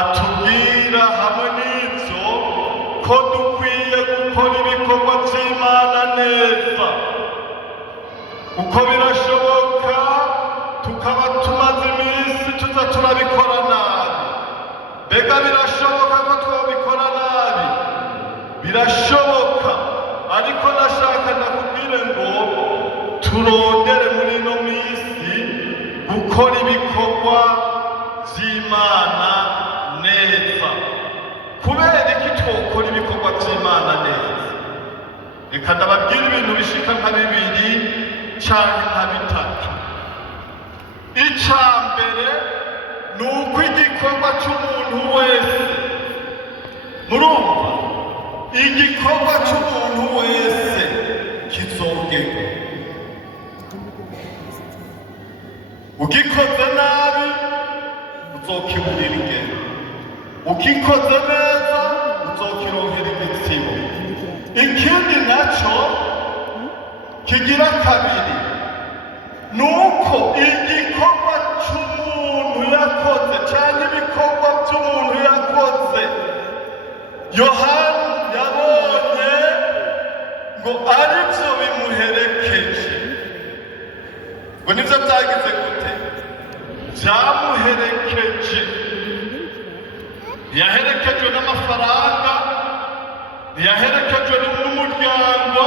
atubwira hamwe n'ibyo ko dukwiye gukora ibikorwa by'Imana neza, uko birashoboka tukaba tumaze iminsi tuza turabikora nabi. Mbega birashoboka ko twabikora nabi? Birashoboka, ariko nashaka nakubwire ngo turondere muri ino minsi gukora ibikorwa by'Imana neza. Kubera iki twokora ibikorwa by'Imana neza? Reka ndababwira ibintu bishika nka bibiri canke nka bitatu. Icya mbere ni uko igikorwa cy'umuntu wese, murumva, igikorwa cy'umuntu wese kizogerwa. Ugikoze nabi uzokiburira ingero, ukikoze neza uzokironkera igitsibo. Ikindi nacyo kigira kabiri ni uko igikorwa cy'umuntu yakoze cyangwa ibikorwa by'umuntu yakoze Yohana yabonye ngo ari byo bimuherekeje. ngo nibyo byagize gute? Byamuherekeje. Ntiyaherekejwe n'amafaranga, ntiyaherekejwe n'umuryango,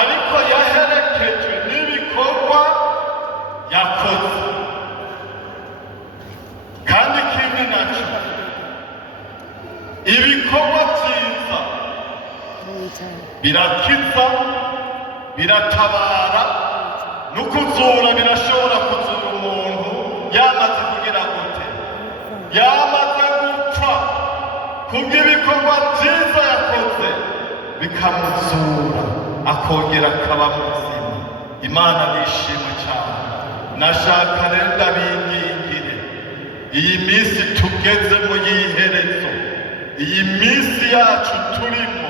ariko yaherekejwe n'ibikorwa yakoze. Kandi ikindi nacyo, ibikorwa byiza birakiza, biratabara, no kuzura birashobora kuzura umuntu yamaze kugira gute? Yamaze gupfa. Kubw'ibikorwa byiza yakoze bikamuzura akongera akaba muzima. Imana nishimwe cyane. Nashaka rero ndabingingire, iyi minsi tugezemo y'iherezo, iyi minsi yacu turimo,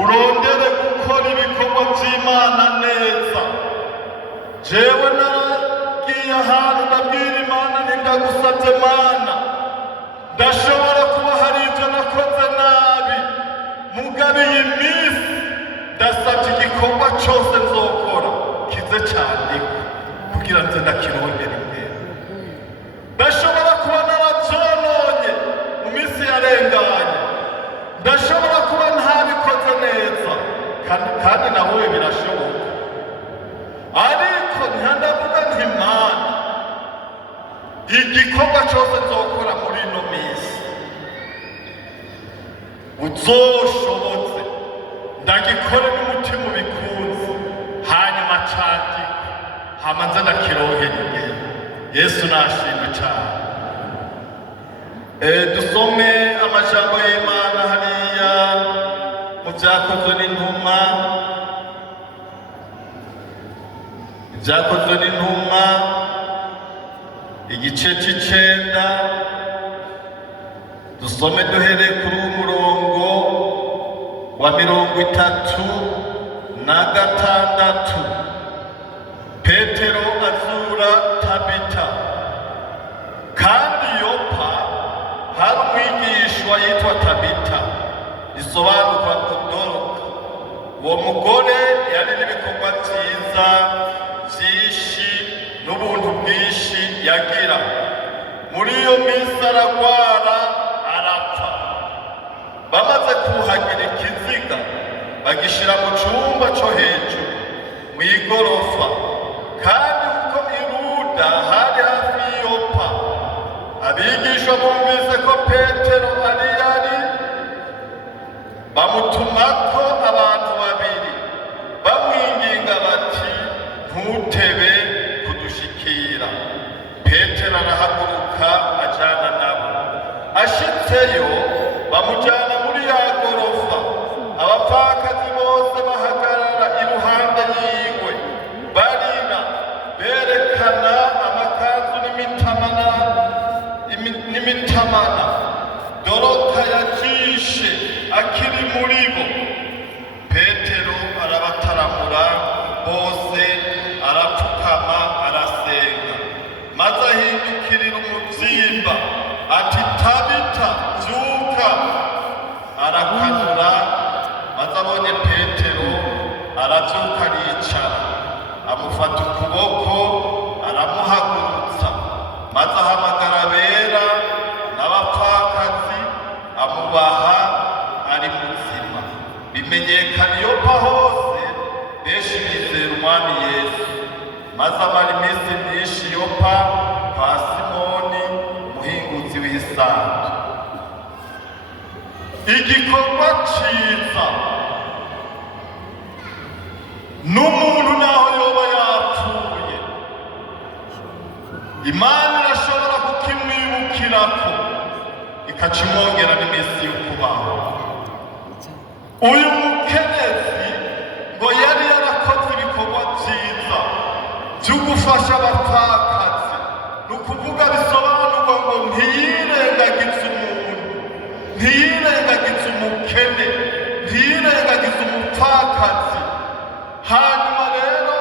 urondere gukora ibikorwa by'Imana neza. Jewe naragiye ahantu ndabwira Imana nti ndagusabye Mana, ndashobora kuba hari ibyo nakoze nabi, mugabe iyi minsi ndasabye igikorwa cyose nzokora kize cyandikwa kugira ngo ndakirondere imbere. Ndashobora kuba narabyononye mu minsi yarenganye, ndashobora kuba ntabikoze neza, kandi nawe birashoboka. Ariko ntihandavuga nti Mana, igikorwa cyose nzokora muri ino minsi uzoshobotse ndagikore n'umutima ubikunze, hanyuma candikwe, hama nze ndakironkera imbere. Yesu nashimwe cyane. Dusome amajambo y'Imana hariya mu Byakozwe n'Intumwa, Ibyakozwe n'Intumwa igice c'icenda, dusome duhereye kuri umurongo wa 36. Petero azura Tabita. Kandi Yopa hari umwigishwa yitwa Tabita, isobanurwa Dorka. Uwo mugore yari n'ibikorwa byiza byinshi n'ubuntu bwinshi yagira. Muri iyo minsi aragwara arapfa. Bamaze kuhagira ikiziga bagishira mu cyumba cyo hejuru mu igorofa. Kandi uko iruda hari hafi y'Yopa, abigisha bumvise ko Petero ari bamutumako abantu babiri bamwinginga bati, ntutebe kudushikira. Petero arahaguruka ajana nabo. Ashitseyo bamujana muri ya gorofa. Abapfakazi bose bahagarara iruhande yiwe barira, berekana amakanzu n'imitamana Dorota yajishe akiri muri bo. Petero arabataramura bose, arapfukama arasenga, maze ahindukirira umubyimba ati, Tabita bimenyekana Yopa hose benshi bizera umwami Yesu maze amara iminsi myinshi Yopa kwa Simoni umuhinguzi w'isanzu. Igikorwa ciza n'umuntu naho yoba yapfuye Imana irashobora kukimwibukirako ikacimwongera n'iminsi yo kubaho. Uyu mukenyezi ngo yari yarakoze ibikorwa vyiza vyo gufasha abapfakazi, ni ukuvuga bisobanurwa ngo ntiyirengagize umuntu, ntiyirengagize umukene, ntiyirengagize umupfakazi. Hanyuma rero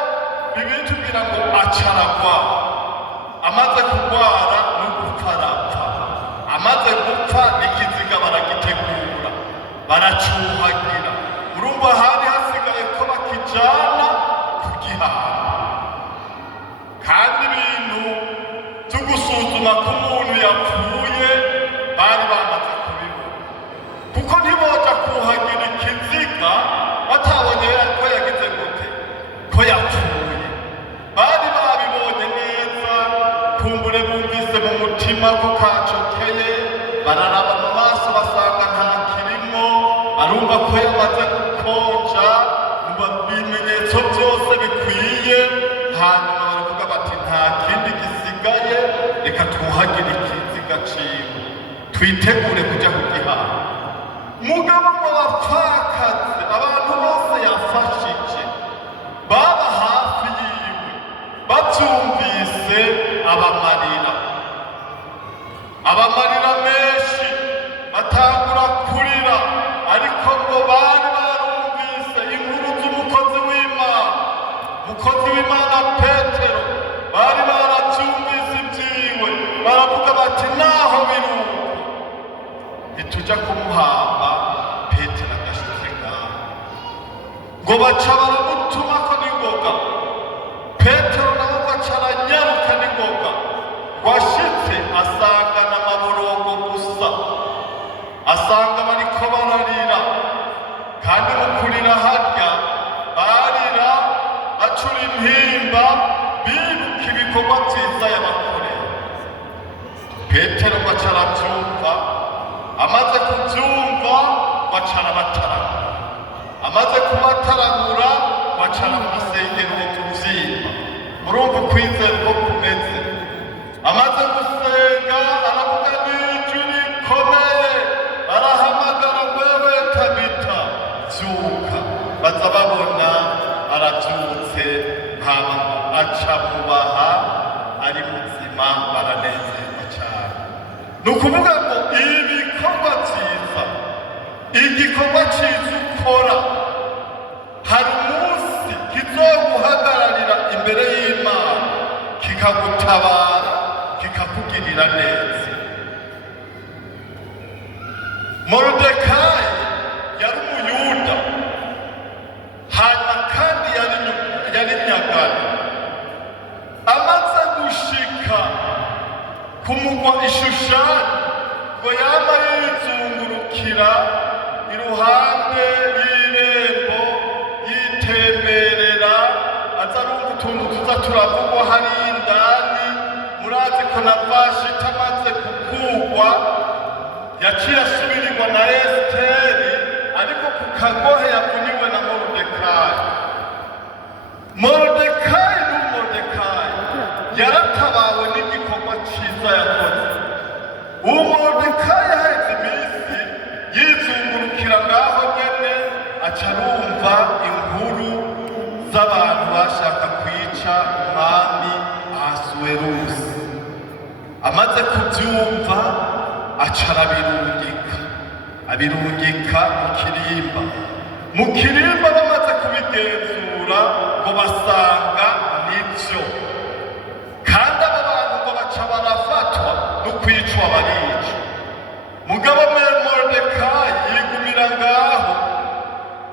Bibiliya itubwira ngo acaragwara, amaze kurwara no gupfa arapfa. Amaze gupfa n'ikiziga baragitegura baracuhagira. Urumva hari hasigaye ko bakijana kugihana. Kandi ibintu byo gusuzuma ko umuntu yapfuye bari bamaze kubibona, kuko ntiboja kuhagira ikiziga batabonye ko yagize gute, ko yapfuye. Bari babibonye neza, kumbure bumvise mu mutima ko kacokeye, bararaba mu maso basanga nta kirimo, barumva ko yamaze gukonja, ibimenyetso byose bikwiye. Hanyuma baravuga bati nta kindi gisigaye, reka twuhagire ikiziga ciwe twitegure kuja kugihana. Mugabo ngo bapfakaze, abantu bose yafashije baba hafi yiwe, bavyumvise abamarira menshi, batangura kurira. Ariko ngo bari barumvise inkuru z'umukozi w'Imana Petero, bari baravyumvise ivyiwe, baravuga bati naho biruko ntituja kumuhamba Petero agashitse ngaho. Ngo baca baramutumako n'ingoga, Petero nawe baca aranyaruka n'ingoga. Washitse asanga n'amaborogo gusa, asanga bariko bararira, kandi mu kurira harya barira bacura intimba, bibuka ibikorwa vyiza yabakoreye. Petero baca aravyumva, amaze kuvyumva baca arabataragura, amaze kubataragura baca aramusengera uwo muvyimba. Murumva ukwizera uko kumeze. Amaze gusenga aravuga n'ijwi rikomeye, arahamagara wewe Tabita vyuka. Baza babona aravyutse, hama aca mubaha ari muzima, baranezerwa cyane. Ni ukuvuga ngo ibikorwa vyiza, igikorwa ciza ukora hari umunsi kizoguhagararira imbere y'Imana, kikagutabara, kikakugirira neza. Moridekayi yari umuyuda, hanyuma kandi yari nyagano. Amaze gushika ku mugwa Ishushani, ngo yama yizungurukira iruhande y'irembo yitemberera, aza arumva utuntu tuza turavugwa hari indani. Murazi ko na Vashiti amaze gukugwa yaciye asubirirwa na Esiteri, ariko ku kagohe yavuniwe na Moridekayi. Moridekayi yaratabawe n'igikorwa ciza yakoze. Uwo Moridekayi ahetse iminsi yizungurukira ngaho nyene, aca arumva inkuru z'abantu bashaka kwica umwami Ahasuwerusi. Amaze kuvyumva aca abirungika mu kirimba. Bamaze kubigenzura ngo basanga nivyo, kandi abo bantu ngo baca barafatwa no kwicwa barica. Mugabo Moridekayi yigumira ngaho,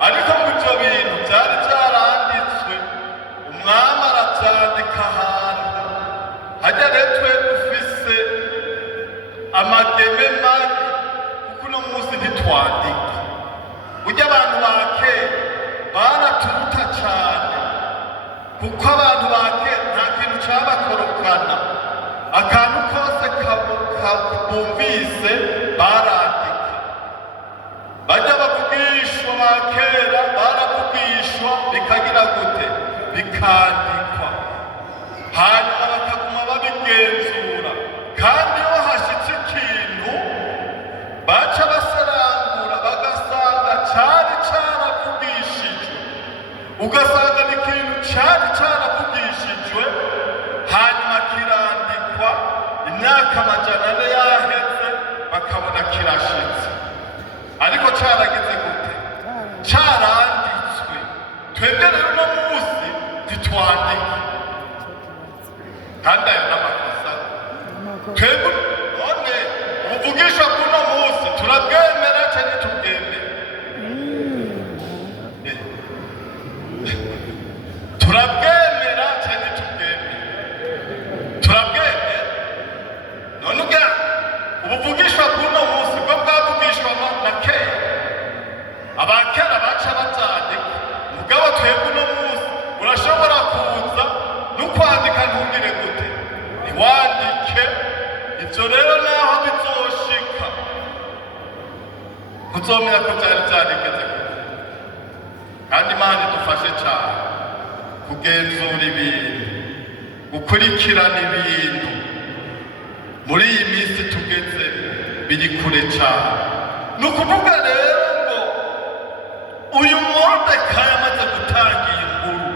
ariko ngo ivyo bintu vyari vyaranditswe, umwami aravyandika ahantu. Harya rero twe dufise amageme mabi, kuko uno munsi ntitwandika. Burya abantu ba kera bakavugana akantu kose bumvise barandika. Bajya bavugishwa ba kera baravugishwa bikagira gute bikandikwa, hanyuma bakaguma babigenzura. Kandi iyo hashitse ikintu baca basarangura bagasanga cyari cyaravugishijwe, ugasanga ni ikintu cyari cyaravugishijwe, hanyuma kirandikwa. Imyaka 400 yaheze bakabona kirashitse, ariko cyarageze gute? Cyaranditswe. Twebwe rero uno munsi ntitwandika, kandi ayo n'amakosa. Twebwe none ubuvugisha bw'uno munsi turabwemera cyangwa ntitubwemera? Turabwemera cyangwa ntitubwemera? Turabwemera. None ubwa ubuvugisha bw'uno munsi bwo bwavugishwa na kera, abakera baca bazandika. Mugabo twebwe uno munsi urashobora kuza no kwandika ntugire gute ntiwandike. Ibyo rero naho bizoshika uzomera ko byari byarigeze gute. Kandi Imana idufashe cyane kugenzura ibintu, gukurikirana ibintu. Muri iyi minsi tugeze biri kure cyane. Ni ukuvuga rero ngo uyu Moridekayi amaze gutanga iyi nkuru,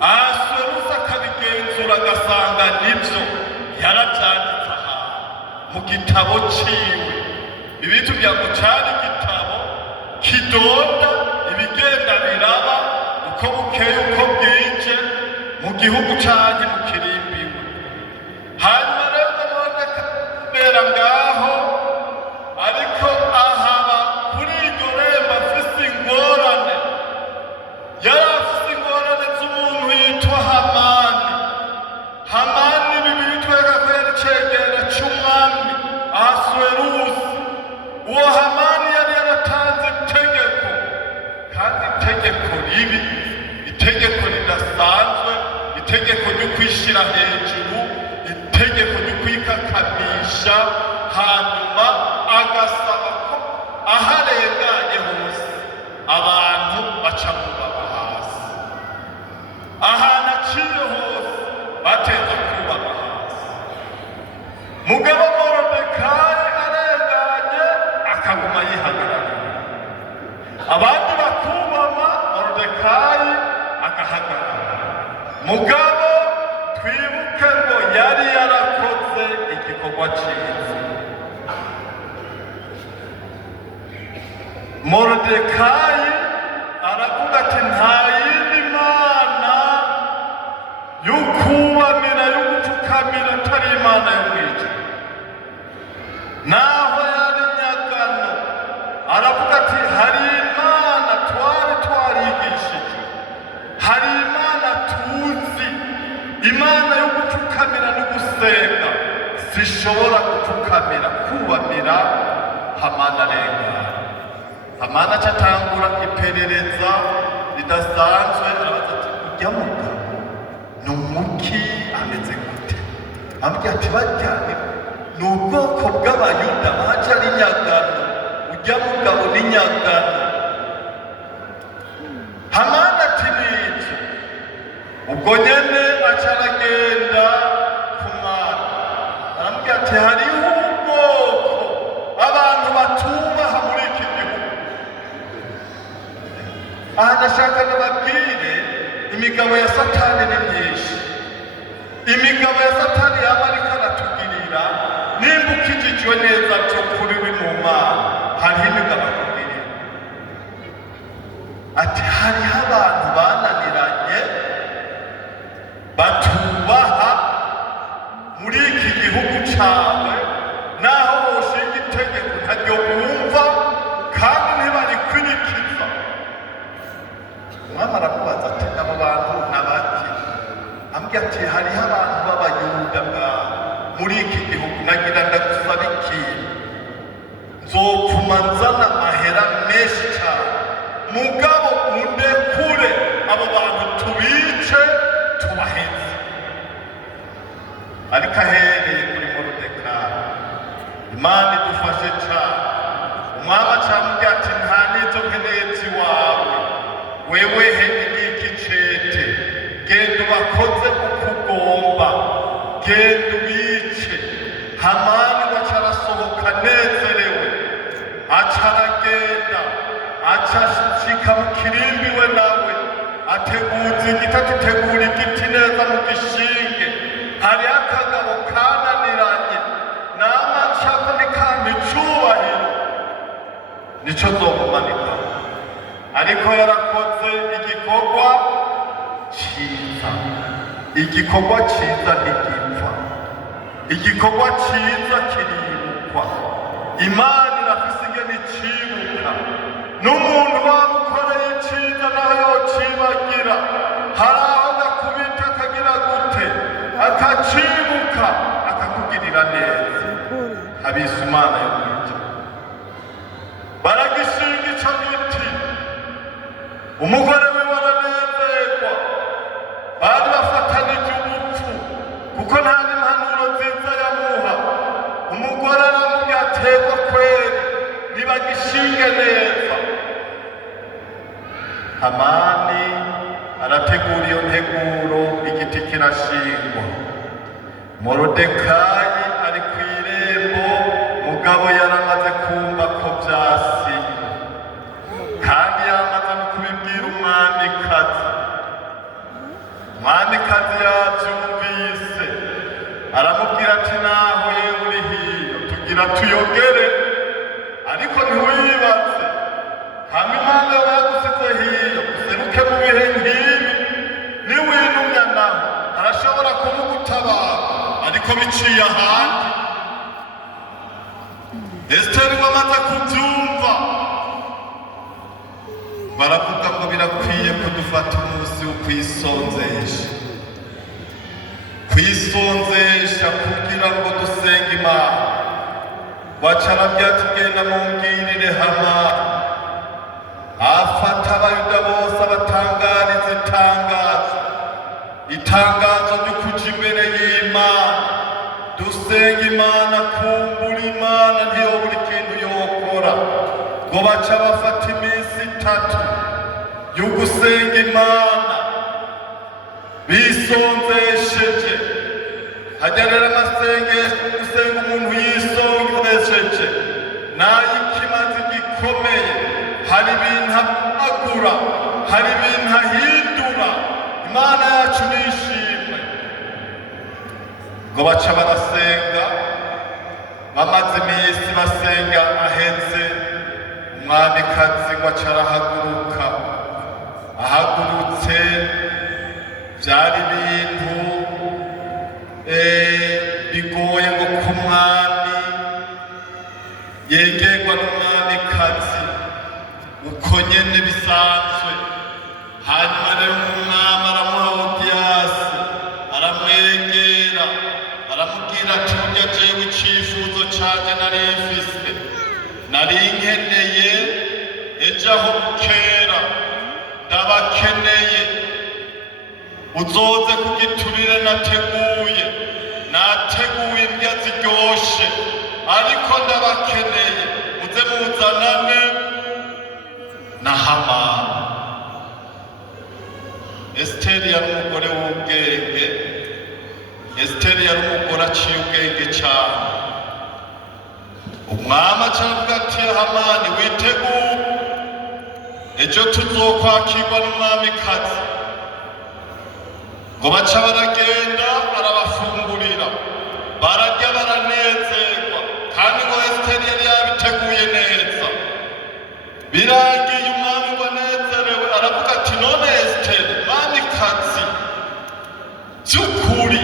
Ahasuwerusi akabigenzura agasanga nibyo yarabyanditse ahantu mu gitabo ciwe. Ibi tuvuga ngo cyari igitabo kidonda ibigenda biraba uko bukeye uko bwije mu gihugu cyanjye mu kirimbiwe. Hanyuma rero Moridekayi ngaho, ariko ahaba kuri iryo rembo afise ingorane. Yari afise ingorane z'umuntu yitwa Hamani. Hamani Bibiliya itwereka ko yari icegera c'umwami Ahasuwerusi. Uwo Hamani yari yaratanze itegeko, kandi itegeko ribi, itegeko ridasanzwe, itegeko ryo kwishira hejuru, itegeko ryo kwikakamisha. Hanyuma agasaba ko aharenganye hose abantu baca kubaba hasi, ahantu aciye hose bateza kubaba hasi. Mugabo Moridekayi arenganye akaguma yihagarara, abandi bakubama, Moridekayi agahagarara. Mugabo twibuke ngo yari yarakoze igikorwa cyiza. Moridekayi aravuga ati nta yindi mana yo kubamira yo gupfukamira atari Imana yo mw'ijuru. Naho yari nyagano aravuga ati hari Imana twari twarigishije, hari Imana tuzi, Imana yo gupfukamira no gusenga. Zishobora gupfukamira kubamira Hamani arengana. Hamani acatangura iperereza ridasanzwe, arabaza ati urya mugabo ni umuki ameze gute? Ambwira ati bajyane ni ubwoko bw'Abayuda baje ari nyagano, urya mugabo ni nyagano. Hamani ati niki? Ubwo nyene aca aragenda ku mwami, arambwira ati hariho ubwoko abantu batubaha muri iki gihugu. Aha ndashaka nababwire imigabo ya Satani ni myinshi. Imigabo ya Satani yaba ariko aratugirira, nimba ukijijwe neza cyo kuri uri mu Mana, hariho imigabo akugirira. Ati hariho abantu bananiranye batubaha muri iki gihugu cyawe, naho woshinga itegeko ntaryo bumva kandi ntibarikurikiza. Umwami aramubaza ati abo bantu nabaki? Ambwira ati hariho abantu b'Abayuda muri iki gihugu, nagira ndagusaba ikintu, nzopfuma nzana amahera menshi cyane, mugabo undekure abo bantu tubice tubaheze. ariko ahereye kuri Moridekayi. Imana idufashe cyane. Umwami acamubwira ati nta n'izo mpenezi wawe, wewe hene n'iki cete, genda ubakoze uko ugomba, genda ubice. Hamani ngo aca arasohoka anezerewe, aca aragenda, aca ashika mu kirimbi we nawe ateguza igiti, ategura igiti neza mu gishinge. Hariho akagabo kananiranye, nama nshaka nikampa icubahiro, nico zomumanika. Ariko yarakoze igikorwa ciza. Igikorwa ciza ntigipfa, igikorwa ciza kiribukwa. Imana irafise ingene icibuka. N'umuntu wamukoreye iciza naho yocibagira, hari aho gakubita akagira gute, akacibuka akakugirira neza. Abise Imana yo kwica. Baragishinga ico giti, umugore we baranezerwa, bari bafatanije ubupfu kuko nta n'impanuro nziza yamuha. Umugore aramubwira aterwa kweri, nibagishinge neza. Hamani arategura iyo nteguro, igiti kirashingwa. Moridekayi ari ku irembo, mugabo yaramaze kumva ko vyasinywe kandi yamaze no kubibwira umwamikazi. Umwamikazi yavyumvise, aramubwira ati naho yewe uri hiyo tugira tuyogere, ariko ntiwibaze hama Imana yagusize hiyo useruke mu bihe nk'ibi. Niwinumya naho arashobora kumugutabara, ariko biciye ahandi. Esiteri wamaze kubyumva, baravuga ngo birakwiye ko dufata umunsi wo kwisonzesha, kwisonzesha kugira ngo dusenge Imana. Wacara byatugenda mumbwirire Hamani, afata abayuda bose abatangariza itangazo ryo kuja imbere y'Imana, dusenga Imana, kumbura Imana ntiyobura ikintu yokora. Ngo baca bafata iminsi 3 yo gusenga Imana bisonzesheje. Hajya rero amasengesho gusenga umuntu yisonzesheje n'ay'ikimazi gikomeye. Hari ibintu agura, hari ibintu ahindura. Imana yacu nishimwe. Ngo baca barasenga, bamaze iminsi basenga ahetse, umwamikazi ngo aca arahaguruka. Ahagurutse byari ibintu bigoye ngo ku mwami yegerwa n'umwamikazi uko nyene bisanzwe. Hanyuma rero umwami aramuha odiyasi, aramwegera, aramubwira ati burya jewe icifuzo canje nari mfise, nari nkeneye ejo aho bukera, ndabakeneye, uzoze ku giturire nateguye indya ziryoshe, ariko ndabakeneye, muze muzanane na Hamani. Esiteri yari umugore w'ubwenge, Esiteri yari umugore aciye ubwenge cyane. Umwami aca aravuga ati Hamani, witegure, ejo tuzokwakirwa n'umwamikazi. Ngo baca baragenda, arabafungurira, bararya baranezerwa, kandi ngo Esiteri yari yabiteguye neza. Birangiye umwami ngo anezerewe, aravuga ati none Esiteri mwamikazi, by'ukuri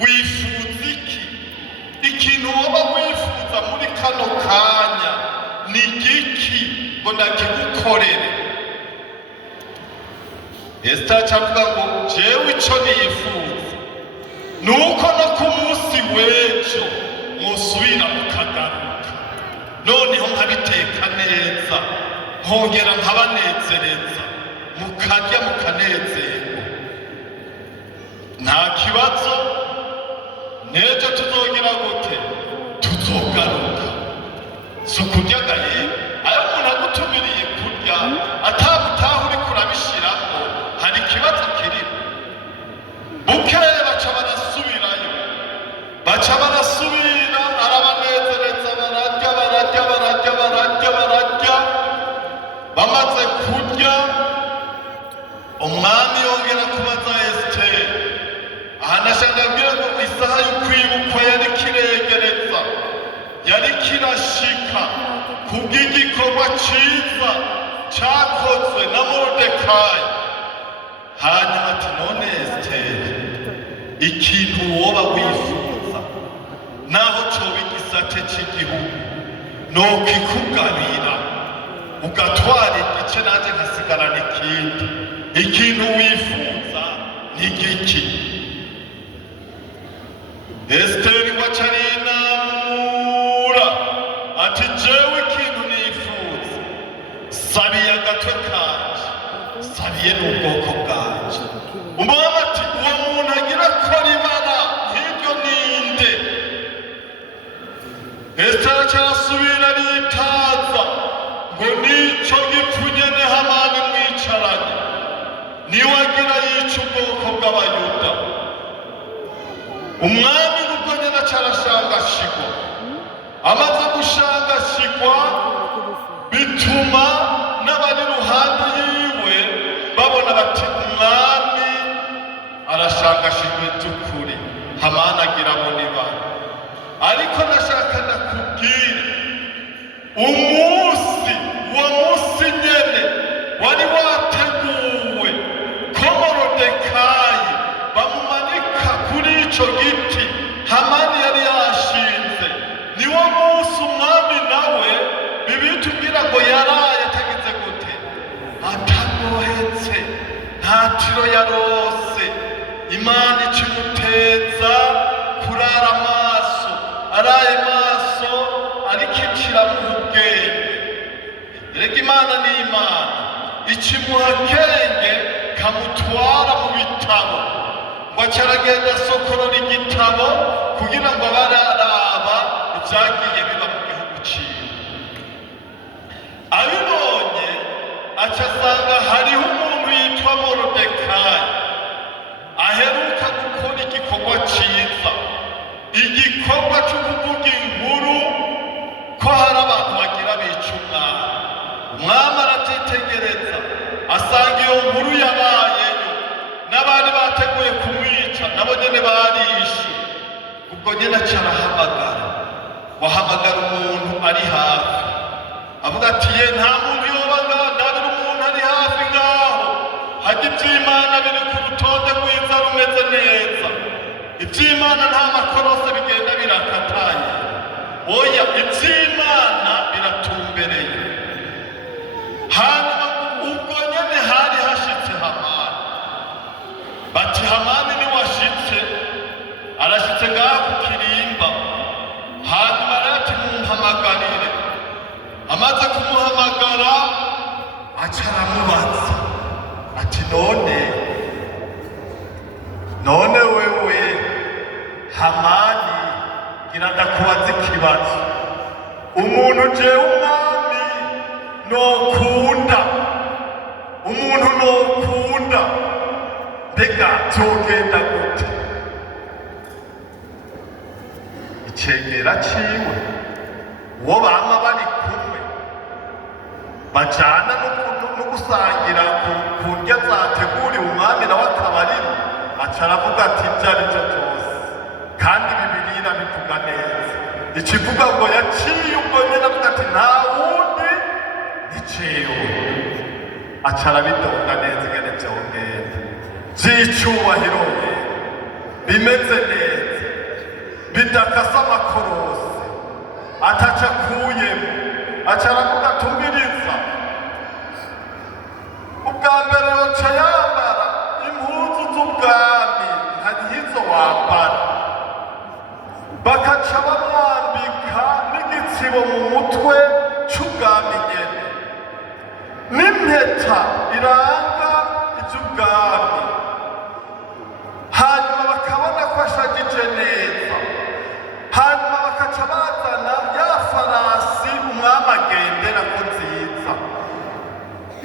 wifuza iki? Ikintu woba wifuza muri kano kanya ni igiki ngo ndakigukorere? Esiteri acavuga ngo jewe ico nifuza nuko no ku munsi w'ejo musubira mukagaruka, noneho nkabiteka neza, nkongera nkabanezereza, mukarya mukanezerwa. Nta kibazo, ejo tuzogira gute tuzogaruka so kuryagaye ayo umuntu agutumiriye kurya atabutaha uri kurabishiramo hari ikibazo kirimo bukeye baca barasubirayo baca barasubira arabanezereza bararya bamaze kurya umwami yongera kubaza Esiteri ahanashangabwira ngo isaha y'ukwibukwa yari kiregereza yari kirashika kubw'igikorwa ciza cakozwe na Moridekayi hanyuma ati none Esiteri ikintu woba wifuza naho coba igisate c'igihugu nokikugabira ugatwara igice nanje nkasigarana ikindi ikintu wifuza ni giki Esiteri waca arinamura ati jewe ikintu nifuza sabiye agatwe kanje sabiye n'ubwoko bwanje umwami ati uwo muntu agira akora ibara nk'iryo ninde Esiteri aca arasubira aritaza ngo nico gipfu nyene Hamani mwicaranye niwe agira yica ubwoko bw'abayuda umwami nubwo nyene aca arashangashigwa amaze gushangashigwa bituma n'abari ruhande yiwe babona bati umwami arashangashigwa ivy'ukuri Hamani agira abona ibara ariko nashaka ndakubwire uwo musi nyene wari wateguwe ko Moridekayi bamumanika kuri ico giti Hamani yari yashinze niwo musi umwami nawe Bibiliya itubwira ngo yaraye atagize gute atagohetse nta tiro yarose Imana icimuteza kurara amaso araye maso ariko iciramuha ubwenge erega Imana ni Imana ikimuha akenge kamutwara mu bitabo ngo aca aragenda asokorora igitabo kugira ngo abararaba ivyagiye biba mu gihugu ciwe abibonye aca asanga hariho umuntu yitwa Moridekayi aheruka gukora igikorwa ciza igikorwa cyo kuvuga inkuru ko hari abantu bagira bica umwami arabyitegereza asanga iyo nkuru yabayeyo n'abari bateguye kumwica nabo nyene barishe ubwo nyene aca arahamagara wahamagara umuntu ari hafi avuga ati ye nta muntu yoba ngaho ndabira umuntu ari hafi ngaho hajya ivy'Imana biri ku rutonde rwiza rumeze neza ivy'Imana nta makorose bigenda birakatanye oya ivy'Imana biratumbereye hanyuma ubwo nyene hari hashitse Hamani bati Hamani ni washitse arashitse ngaho ku kirimba hanyuma arati mumpamagarire amaze kumuhamagara aca aramubaza ati none wewe Hamani ngira ndakubaza ikibazo umuntu jewe umwami nokunda mbega vyogenda gute icegera ciwe uwo bama bari kumwe bajana no gusangira ku ndya zateguriwe umwami nawe akabariro aca aravuga ati ivyo arivyo vyose kandi Bibiliya irabivuga neza ikivuga ngo yaciye ubwo nyene avuga ati nta wundi ni jewe aca arabidonda neza ingene vyogenda vy'icubahiro bimeze neza bidakasa amakorose ataca akuyemo aca aravuga tumiriza ubwa mbere yoca yambara impuzu z'ubwami nk'izo wambara bakaca bamwambika n'igitsibo mu mutwe c'ubwami nyene n'impeta iranga ivy'ubwami hanyuma bakabona ko ashagije neza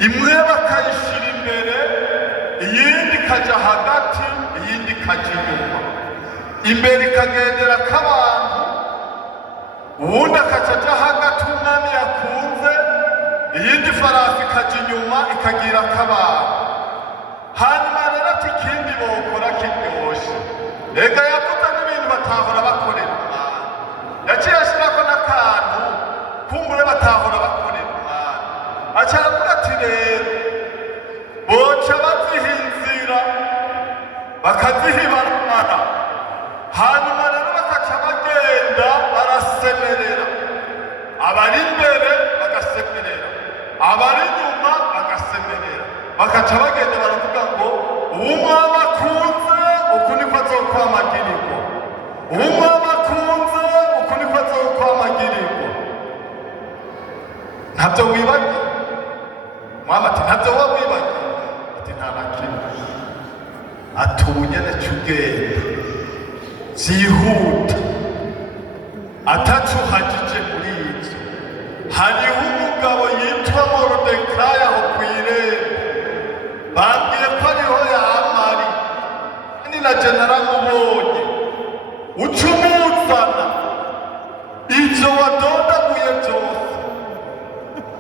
imwe bakayishyira imbere, iyindi ikajya hagati, iyindi ikajya inyuma. Imbere ikagendera k'abantu, uwundi akajya ajya hagati umwami yakunze, iyindi farasi ikajya inyuma ikagira k'abantu. Hanyuma rero ati ikindi bokora kiryoshye, reka yavuze n'ibintu batahora bakorera Imana, yaciye ashyirako n'akantu kumbure batahora bakorera Imana. Aca aravuga ati rero boca baziha inzira bakaziha ibarabara, hanyuma rero bakaca bagenda barasemerera, abari imbere bagasemerera, abari inyuma bagasemerera, bakaca bagenda baravuga ngo uw'umwami akunze uku niko azokwamagirirwa, uw'umwami akunze uku niko azokwamagirirwa. Ntabyo wibagiwe? Mwami ati ntabyo wowe wibagiwe? Ati nta na kimwe. Ati ubu nyene ca ugenda vyihuta, ataco uhagije muri ivyo. Hariho umugabo yitwa Morodekayi aho kw'irembo, bambwiye ko ariho yamari, kandi naje naramubonye. Uca umuzana ivyo wadondaguye vyose,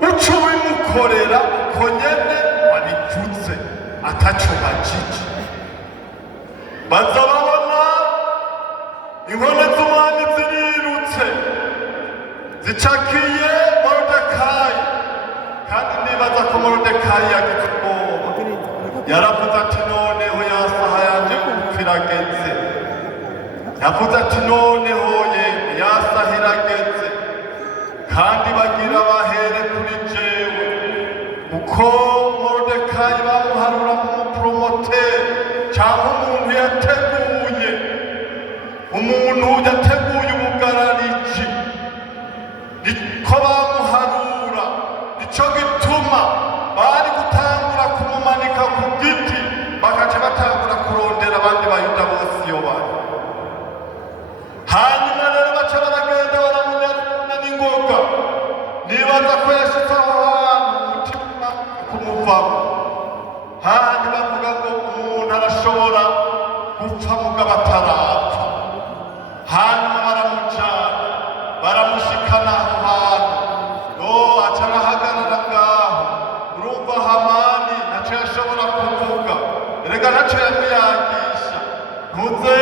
uca ubimukorera uko nyene wabivuze, ataco uhagije. Baza babona inkone z'umwami zirirutse zicakiye Morodekayi, kandi nibaza ko Morodekayi yagize ubwoba. Yaravuze ati noneho ya saha yanje gupfa irageze, yavuze ati noneho yewe ya saha irageze, kandi bagira bahere kuri jewe, uko Morodekayi bamuharura nk'umupromoteri cyangwa umuntu yateguye ubugarariji, niko bamuharura. Nico gituma bari gutangura kumumanika ku giti, bakaca batangura kurondera abandi bayuda bose iyo bari. Hanyuma rero baca baragenda baramunyarukana n'ingoga, nibaza ko yashitse aho hantu umutima kumuvamo. Handi bavuga ngo umuntu arashobora gupfa mugabo atarapfa. Hanyuma baramujana baramushikana aho hantu, aca arahagarara ngaho. Urumva Hamani ntaco yashobora kuvuga, erega ntaco yamuyagisha. Ntuze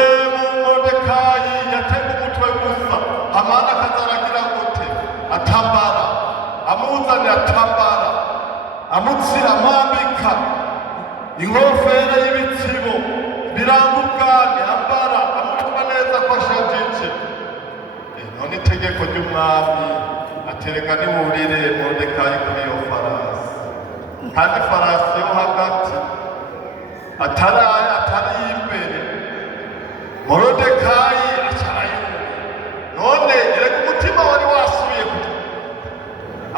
Morodekayi yatega umutwe gusa, Hamani akaza aragira gute? Atambara, amuzanira atambara, amutsira amwambika inkofero y'ibitsibo biranga ubwami, ambara, amutwa neza ko ashajije. None itegeko ry'umwami atereka niwurire Morodekayi kuri iyo farasi, kandi farasi yo hagati atari imbere. Morodekayi acarayumva, none erega umutima wari wasubiye kugira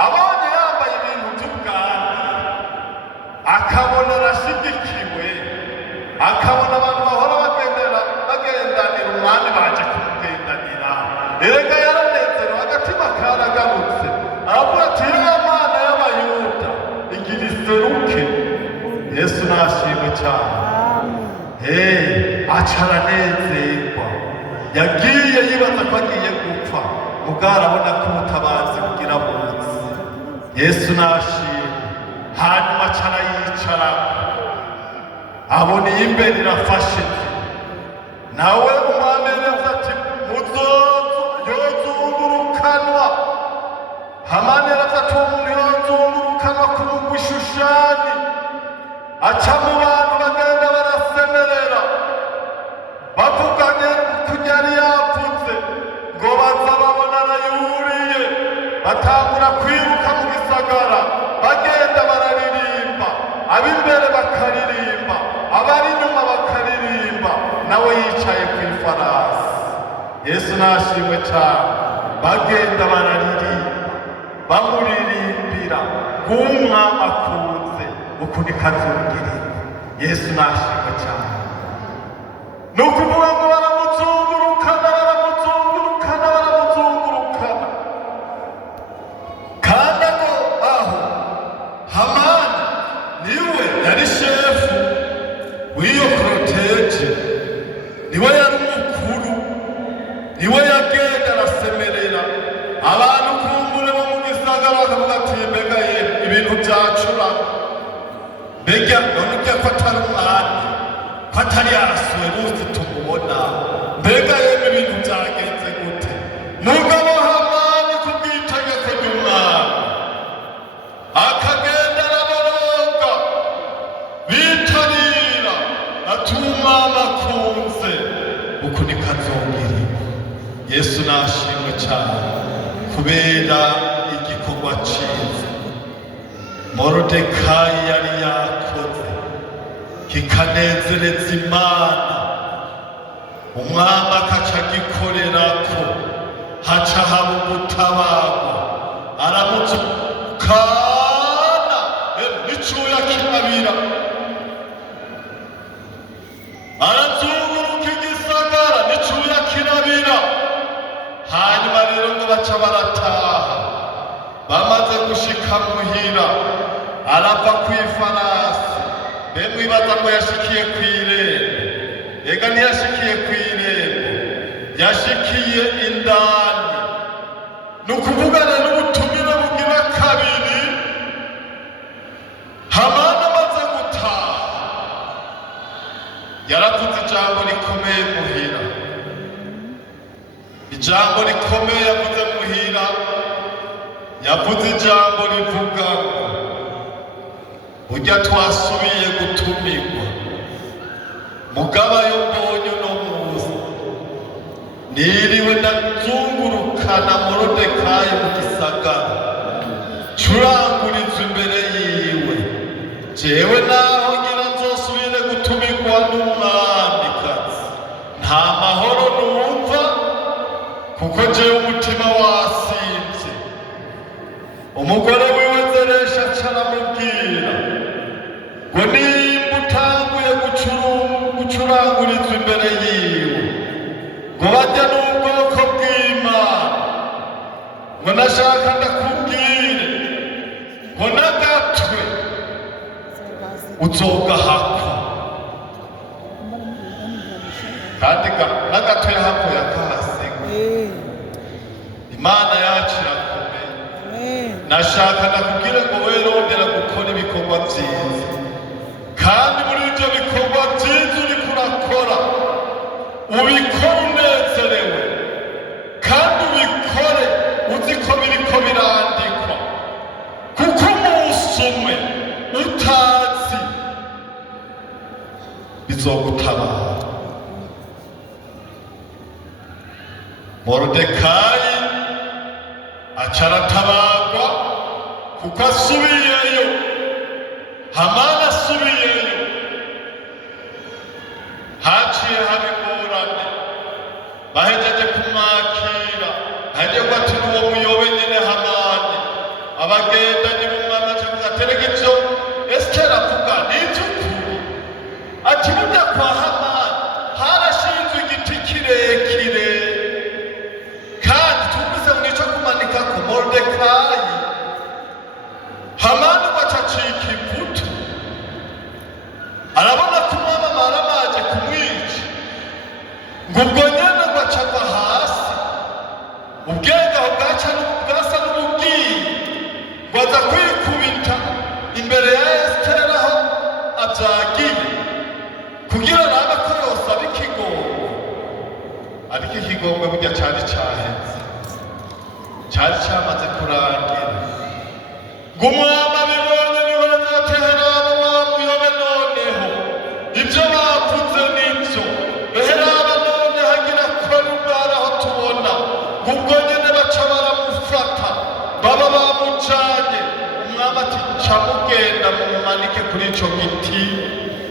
abonye yambaye ibintu by'ubwami, akabona arashigikiwe, akabona abantu bahora bagendanira umwami baje kumugendanira, erega yaranezerewe, agatima karagarutse, aravuga ati ya Mana y'Abayuda igira iseruke. Yesu nashimwe cyane. Aca aranezerwa, yagiye yibaza ko agiye gupfa, mugabo arabona ko ubutabazi bugira munsi. Yesu nashimwe. Hanyuma aca arayicara, abona iyi imbere irafashe, nawe umwami yaravuze ati yozungurukanwa. Hamani yaravuze ati uwo muntu yozungurukanwa ku mugwi Shushani. Aca mu bantu bagenda barasemerera, bavuganye kurya yari yavuze, ngo baza babona arayuriye, batangura kwiruka mu gisagara, bagenda bararirimba, ab'imbere bakaririmba, abari inyuma bakaririmba, nawe yicaye ku ifarasi. Yesu nashimwe cyane. Bagenda bararirimba, bamuririmbira ng'umwami akunze, uku niko azungirirwa. Yesu nashimwe cyane. Ni ukuvuga ngo baramuzungurukana, baramuzungurukana, baramuzungurukana, kandi ngo aho Hamani niwe yagenda arasemerera abantu kumbure bo mu gisagara bakavuga ati mbega ye ibintu byacura mbega none ujya ko atari umwami ko atari yarasuwe ruzi tumubona mbega yemwe ibintu byagenze gute mugabo Hamani ku bw'itegeko ry'umwami akagenda araboroga bitabira ati umwami akunze uku niko azongera. Yesu nashimwe cyane kubera igikorwa cyiza Moridekayi yari yakoze kikanezereza Imana, umwami akaca agikorerako haca haba ubutabarwa aramuzukana n'icyuya kinabira arazunguruka igisagara n'icyuya kirabira. Hanyuma rero ngo baca barataha, bamaze gushika muhira arava kw'ifarasi. Mbe mwibaza ngo yashikiye kw'irembo? Ega ntiyashikiye kw'irembo, yashikiye indani. Ni ukuvuga rero ubutumire bugira kabiri. Hamani amaze gutaha yaravuze ijambo rikomeye muhira, ijambo rikomeye yavuze muhira, yavuze ijambo rivuga ngo ujya twasubiye gutumirwa mugaba yo mbonye uno munsi niriwe ndazungurukana Moridekayi mu gisagara curanguriza imbere yiwe, jewe naho ngira nzosubire gutumirwa n'umwamikazi nta mahoro numva, kuko jewe umutima wasimvye. Umugore wiwe Zeresha aramubwira ngo nimba utanguye gucurangurizwa imbere yiwe ngo bajya n'ubwoko bw'Imana, ngo nashaka ndakubwire ngo n'agatwe uzogahakwa, kandi n'agatwe yahakwa yakahasiga. Imana yacu irakomeye. Nashaka ndakubwire ngo we rondera gukora ibikorwa byiza, kandi muri ibyo bikorwa byiza uriko urakora ubikore unezerewe, kandi ubikore uzi ko biriko birandikwa, kuko umunsi umwe utazi bizogutabara. Moridekayi aca aratabarwa kuko asubiyeyo, Hamani asubiyeyo. Haciye haba ingorane, bahejeje kumwakira, bahejeje ko ati n'uwo muyobe nyene Hamani, abagendanyi b'umwami aca avuga ati erega ivyo Esiteri avuga ni ivy'ukuri, ati burya kwa Hamani harashinzwe igiti kirekire, kandi twumvise ngo nico kumanikako Moridekayi. Hamani waca acika ivutu, arabona ko umwami amaramaje kumwica, ngo ubwo nyene ngo aca ava hasi, ubwenge aho bwasa n'ububwiye, ngo aza kwikubita imbere ya Esiteri aho avyagiye, kugira arabe ko yosaba ikigongwe. Ariko ikigongwe burya cari caheze, cari camaze kurangira. Ngo umwami abibonye niho azotera abo wamuyobe, noneho ibyo bavuze nibyo, beheraba none hagira ko rugara aho tubona. Ubwo nyene baca baramufata baba bamujanye, umwami ati ca mugenda mumumanike kuri ico giti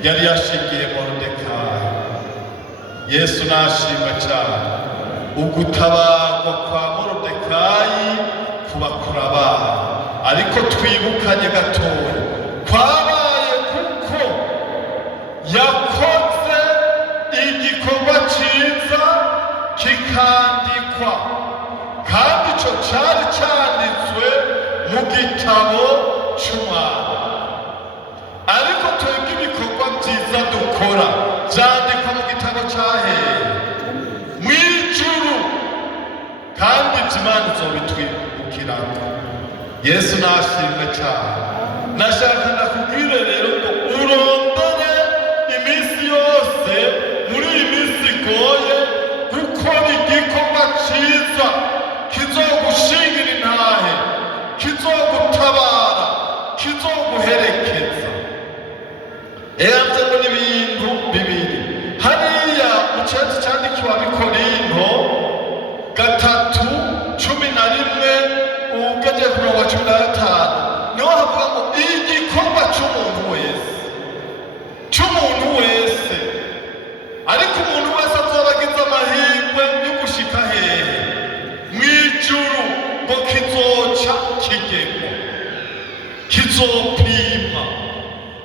yari yashingiye Moridekayi. Yesu nashimwe cyane. Ugutabarwa kwa Moridekayi kuba kurabana, ariko twibukanye gatoya kwabaye kuko yakoze igikorwa cyiza kikandikwa, kandi ico cari canditswe mu gitabo c'umwami. Ariko twebwe ibikorwa byiza dukora vyandikwa mu gitabo cahera mw'ijuru kandi Imana izobitwibukirako. Yesu nashimwe cyane. Nashaka ndakubwire rero ngo urondere iminsi yose muri iyi minsi igoye gukora igikorwa cyiza kizogushingira intahe, kizogutabara, kizoguherekeza. Eyavyemo n'ibintu bibiri hariya mu cete cyandikiwe Abikorinto 3:11 ugeje ku murongo wa 15 niho havuga ngo igikorwa cy'umuntu wese ariko umuntu wese azoba agize amahirwe yo gushika hehe mw'ijuru ngo kizoca kigegwa, kizopima.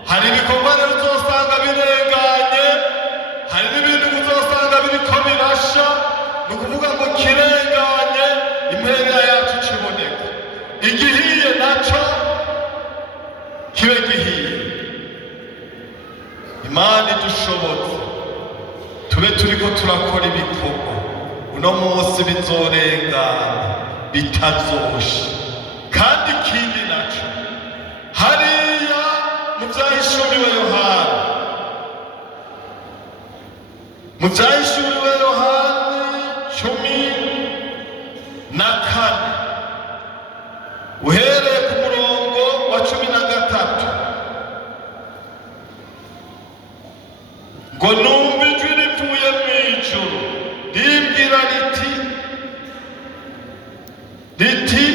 Hari ibikorwa rero uzosanga birenganye, hari n'ibindi uzosanga biriko birasha. Ni ukuvuga ngo kirenganye impera yacu kiboneka, igihiye naco kibe gihiye. Imana idushoboze tube turiko turakora ibikorwa uno munsi bizorengana bitazosha. Kandi ikindi naco hariya mu vyahishuriwe Yohana, mu vyahishuriwe Yohana 14 uhereye ku murongo wa 13 ngo numva ijwi rivuye mw'ijuru rimbwira riti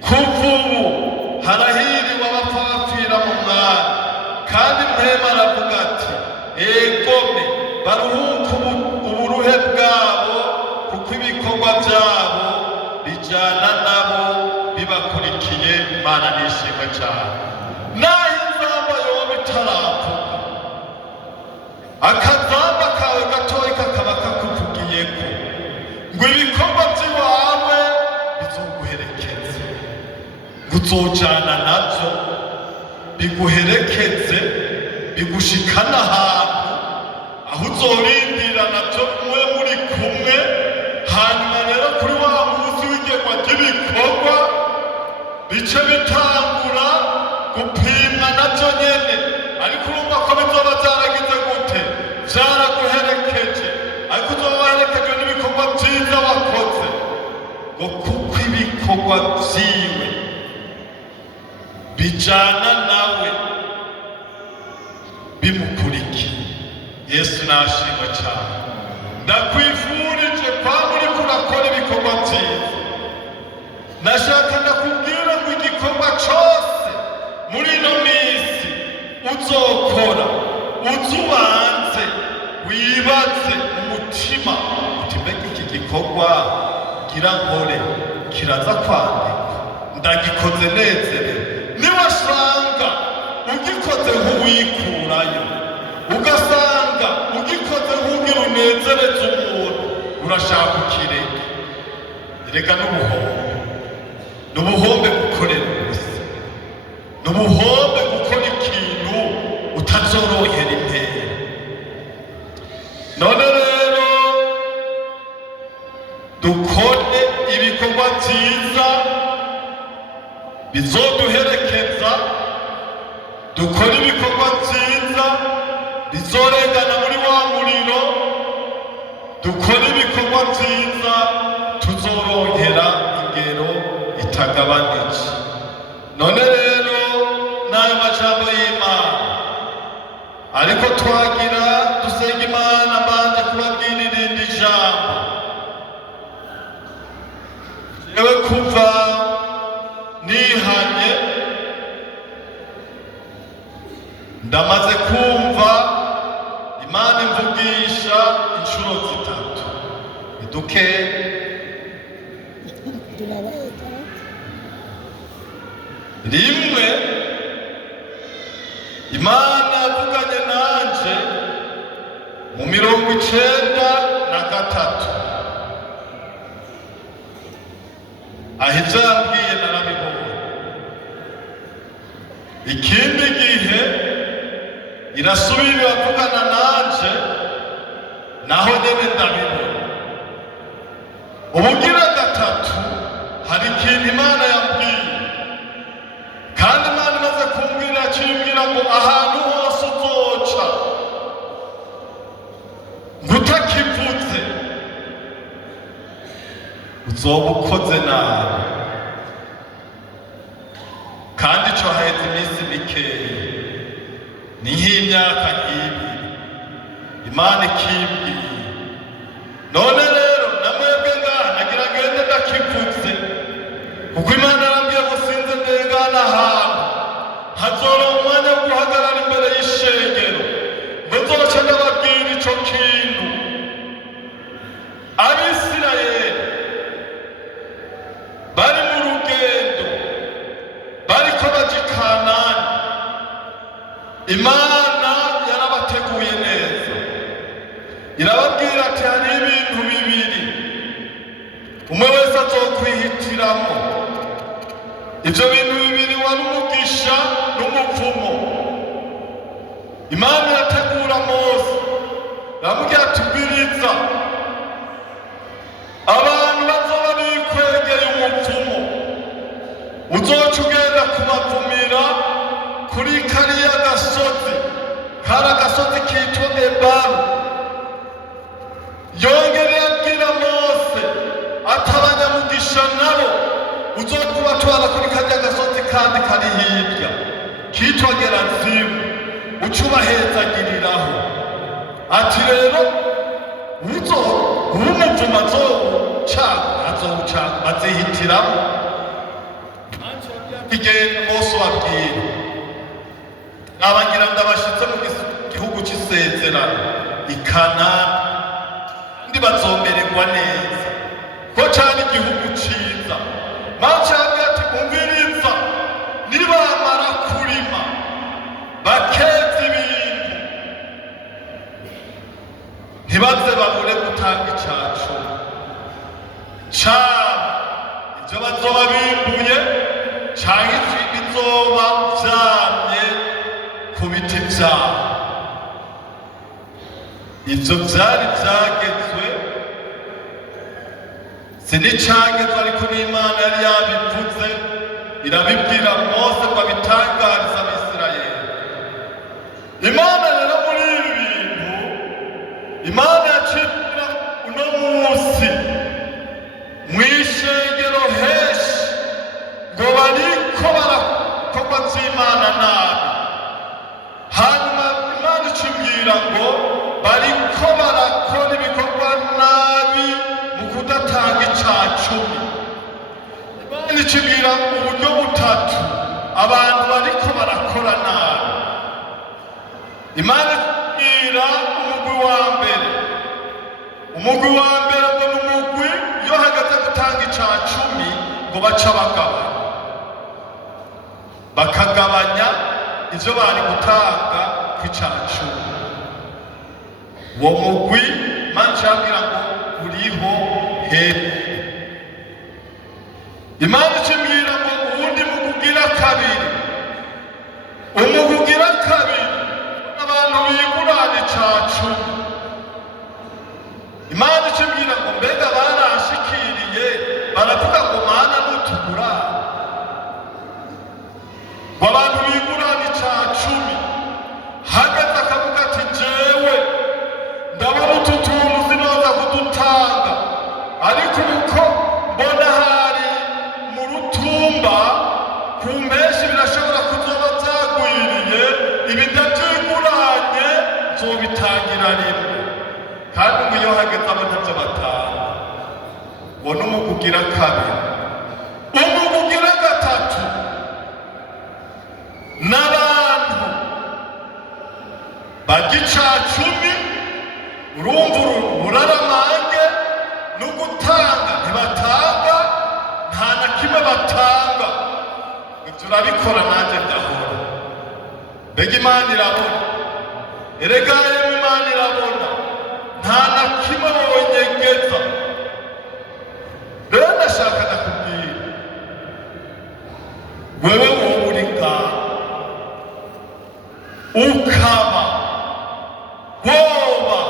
kuva ubu harahiriwe abapfa bapfira mu Mwami. Kandi Mpwemu aravuga ati egome baruhuke uburuhe bwabo, kuko ibikorwa byabo bijyana nabo bibakurikiye. Imana nishimwe cyane. Naho inzamba yoba itaravuga, akazamba kawe gatoya kakaba kakuvugiyeko ngo ibikorwa by'iwawe bizoguherekeze, ngo uzojana navyo biguherekeze bigushikana ahantu aho uzorindira navyo mwe muri kumwe. Hanyuma rero kuri wa munsi w'igegwa ry'ibikorwa bice bitangura gupimwa navyo nyene. Ariko urumva ko bizoba vyaragize gute? Vyaraguherekeje, ariko uzoba waherekejwe n'ibikorwa vyiza wakoze, ngo kuko ibikorwa vyiwe bijana nawe bimukurikiye. Yesu nashimwe cyane. Ndakwifurije kwaba uriko urakora ibikorwa vyiza. Nashaka ndakubwira ngo igikorwa cose muri ino minsi uzokora uzubanze wibaze umutima uti mbega iki gikorwa gira nkore kiraza kwandikwa, ndagikoze nezerewe. Niwasanga ugikoze nk'uwikurayo, ugasanga ugikoze nk'ugira unezereze umuntu, urashaka ukireka. Reka n'ubuhombe gukorera ubusa, n'ubuhombe gukora ikintu utazorohera impera. None rero dukore ibikorwa vyiza bizoduherekeza, dukore ibikorwa vyiza bizorengana muri wa muriro, dukore ibikorwa vyiza tuzoronkera ingero itagabanije. None rero n'ayo majambo y'Imana ariko twagira dusenga Imana mbanje kubabwira irindi jambo. Jewe kuva nihanye ndamaze kumva Imana imvugisha inshuro 3 iduke. Rimwe Imana yavuganye nanje mu 93 ahita yambwiye narabibonye. Ikindi gihe irasubira yavugana nanje naho nyene ndabibona. Ubugira hari ikintu Imana yambwiye, kandi Imana imaze kumbwira akimbwira ngo ahantu hose uzoca ngutakivutse uzoba ukoze nabi, kandi ico haheze iminsi mikeya, ni nk'imyaka nk'ibiri Imana ikimbwiye. None rero namwebwe ngaha nagira ngende ndakivutse, kuko Imana yarambwiye ngo sinze ndengana ahantu hazora umwanya wo guhagarara imbere y'ishengero ngo nzoce ndababwira ico kintu. Abisirayeli bari mu rugendo bariko baja i Kanani, Imana yarabateguye neza, irababwira ati hari ibintu bibiri umwe wese azokwihitiramo. Ivyo bintu bibiri wari umugisha n'umuvumo. Imana irategura Mose, iramubwira ati bwiriza abantu bazoba bikwegeye umuvumo, uzoca ugenda kubavumira kuri kariya gasozi, kari agasozi kitwa Ebalu. Yongera abwira Mose ati abanyamugisha nabo uzokubatwara kuri karya gasozi kandi kari hirya kitwa Gerazimu, uca ubahezagiriraho. Ati rero umuvumo azowuca bazihitiramo. Igenda Mose wabwira abagira ndabashitse mu gihugu c'isezerano i Kanani, ndi bazomererwa neza ko cari igihugu ciza. Manje yambwiye ati umviriza, nibamara kurima bakeza ibintu ntibaze babure gutanga icacu cabo, ivyo bazoba bimbuye canke bizoba vyamye ku biti vyabo. Ivyo vyari vyagezwe, sinicagezwe, ariko n'Imana yari yabivuze, irabibwira Mose ngo abitangarize Abisirayeli. Imana rero muri ibi bintu, Imana yacibwira uno musi mw'ishengero henshi ngo bariko barakorwa vy'Imana nabi. Hanyuma Imana icibwira ngo bariko barakora ibikorwa nabi mu kudatanga icacumi. Imana icibwira uburyo butatu abantu bariko barakora nabi. Imana icibwira umugwi wa mbere. Umugwi wa mbere ngo ni umugwi iyo hageze gutanga icacumi ngo baca bakagabanya ivyo bari gutanga kw'icacumi. Uwo mugwi Imana icambwira ngo uriho hepfo. Imana icambwira ngo uwundi mugwi ugira kabiri, umugwi ugira kabiri abantu bigurana icacumi. Imana icambwira ngo mbega barashikiriye baravuga ngo Mana nutugurane, ngo abantu bigurana icacumi. Hageze akavuga ati jewe ndabona utu tuntu sinoza kudutanga, ariko uko mbona hari mu rutumba ku mpeshi birashobora kuzoba vyagwiriye, ibi ndavyiguranye nzobitangira rimwe. Kandi ngo iyo hageze abo ntavyo batanga. Uwo ni umugwi ugira kabiri. Umugwi ugira gatatu n'abantu barya icacumi, urumva uraramange no gutanga ntibatanga, nta na kimwe batanga. Ivyo urabikora nanje ndahora. Mbega Imana irabona, erega yewe Imana irabona, nta na kimwe wonyegeza. Rero ndashaka ndakubwira wewe wowe uri ngaha ukaba woba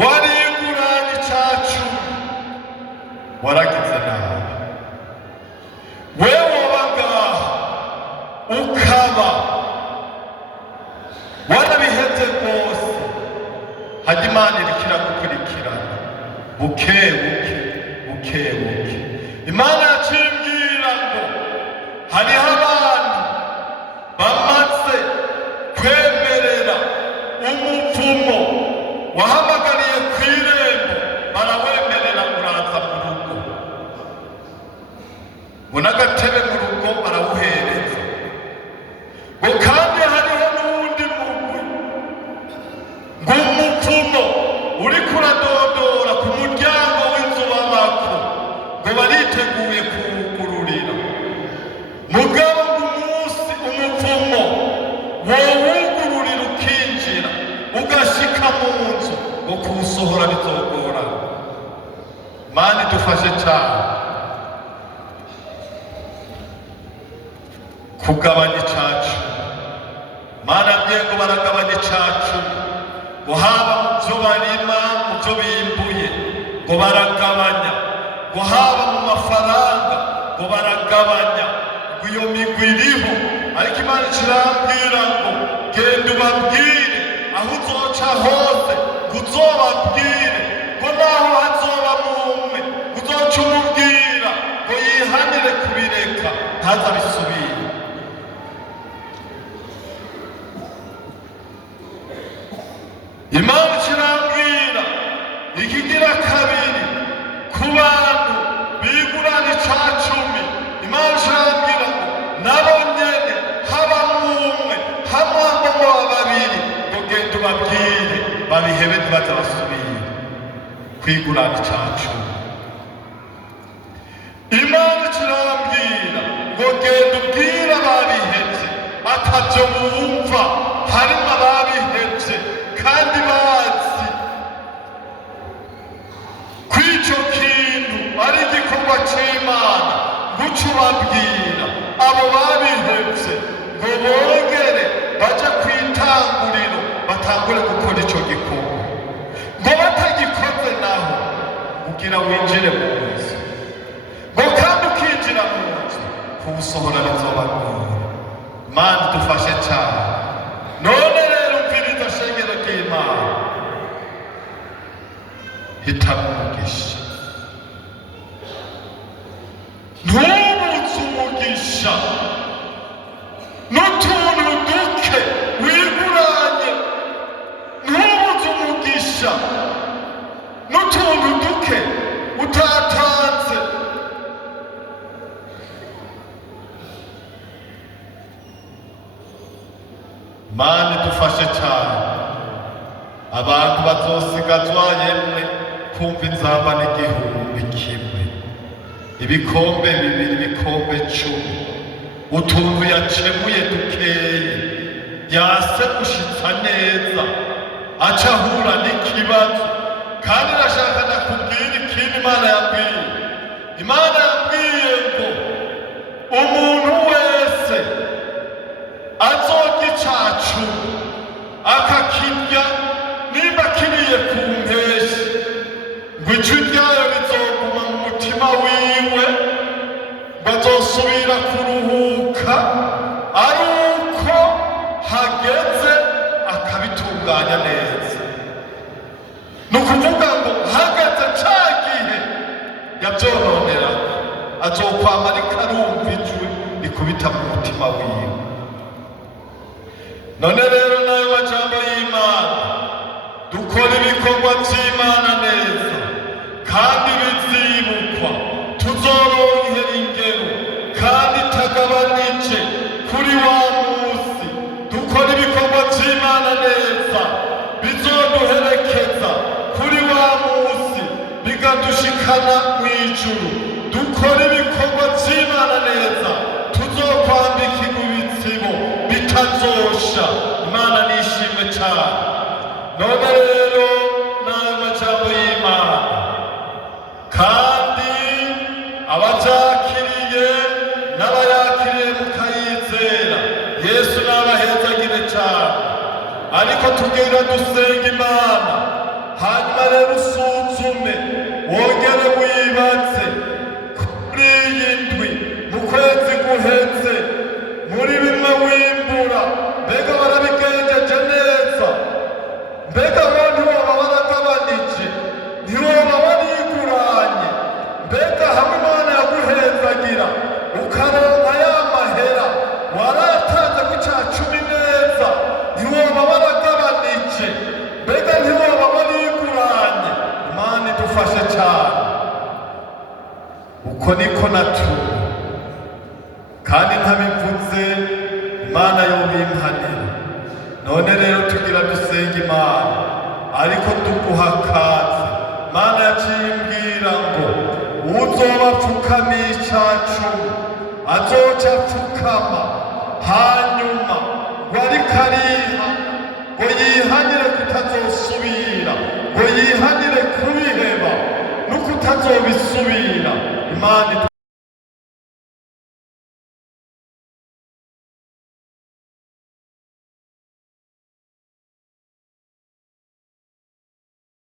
wariguranye icacumi, waragize nabi. bikaba warabiheze rwose, hajya Imana iriko iragukurikirana buke buke buke buke. Imana yaciye imbwira ngo hariho abantu bamaze kwemerera umuvumo wahamagariye ku irembo, barawemerera uraza mu rugo, ngo n'agatebe mu rugo barawuhereza. ngo kandi hariho n'uwundi mugwi ngo umuvumo uriko uradodora ku muryango w'inzu babako, ngo bariteguye kuwugururira. mugabo ngo umunsi umuvumo wowugururira ukinjira ugashika mu nzu, ngo kuwusohora bizogorana. Mana idufashe cyane kugabanya icacu. Mana mbwiye ngo baragabanya icacu, ngo haba mu byo barima mu byo bimbuye ngo baragabanya, ngo haba mu mafaranga ngo baragabanya. ngo iyo migwi iriho, ariko Imana kirambwira ngo genda ubabwire aho uzoca hose, ngo uzobabwire ngo naho hazoba mumwe uzoca umubwira ngo yihanire kubireka ntazabisubire. Imana kirambwira ikigira kabiri ku bantu bigurana icacumi. Imana kirambwira ngo nabo nyene haba mumwe hamwe babiri, ngo genda ubabwire babihebe ntibaza basubire kwigurana icacumi. Imana kirambwira ngo genda ubwira babihevye atavyo bumva, harimo ababihevye kandi bazi kw'ico kintu ari igikorwa c'Imana. guca ubabwira abo babihevye ngo bongere baje kwitanguriro batangure gukora ico gikorwa. ngo batagikoze naho kugira winjire mu nzu, ngo kandi ukinjira mu nzu kuwusohora bizobagora. Mana dufashe cyane. none rero umviriza shengero ry'Imana, hitamo umugisha. ntubuze umugisha n'utuntu duke wiguranye. ntubuze umugisha n'utuntu duke utatanze. Mana dufashe cyane. abantu bazosigazwa yemwe kumva inzamba n'igihumbi kimwe, ibikombe bibiri, ibikombe 10, utuntu yacemuye dukeye yase gushitsa neza, aca ahura n'ikibazo. kandi nashaka nakubwira ikindi Imana yambwiye. Imana yambwiye ngo umuntu wese azorya icacumi akakirya nimba kiriye ku mpeshi, ngo ijwi ryayo rizoguma mu mutima wiwe, bazosubira kuruhuka ari uko hageze akabitunganya neza. ni ukuvuga ngo hageze ca gihe yavyononera azokwama ariko arumva ijwi rikubita mu mutima wiwe. none rero nawe majambo y'Imana, dukora ibikorwa vy'Imana neza kandi bizibukwa, tuzoronkera ingero kandi itagabanije kuri wa munsi. dukora ibikorwa vy'Imana neza bizoduherekeza kuri wa munsi, bigadushikana mw'ijuru. dukora ibikorwa vy'Imana neza tuzokwambikirwa ibitsibo bitazosha. Imana nishimwe cyane. none rero nayo majambo y'Imana, kandi abajakiriye n'abayakiriye mukayizera, Yesu nabahezagire cyane. ariko tugenda dusenga Imana, hanyuma rero usuzume wongere wibaze kuri iyi ndwi, mu kwezi guheze, muri bimwe cyane. Uko niko natumwe, kandi ntabivuze Imana yobimpanira. None rero tugira dusenga Imana, ariko tuguha kaze. Imana yaciye imbwira ngo uzoba apfukamisha cumi azoca apfukama, hanyuma ngo ariko ariha ngo yihanire kutazosubira, ngo yihanire kubiheba no kutazobisubira. Imana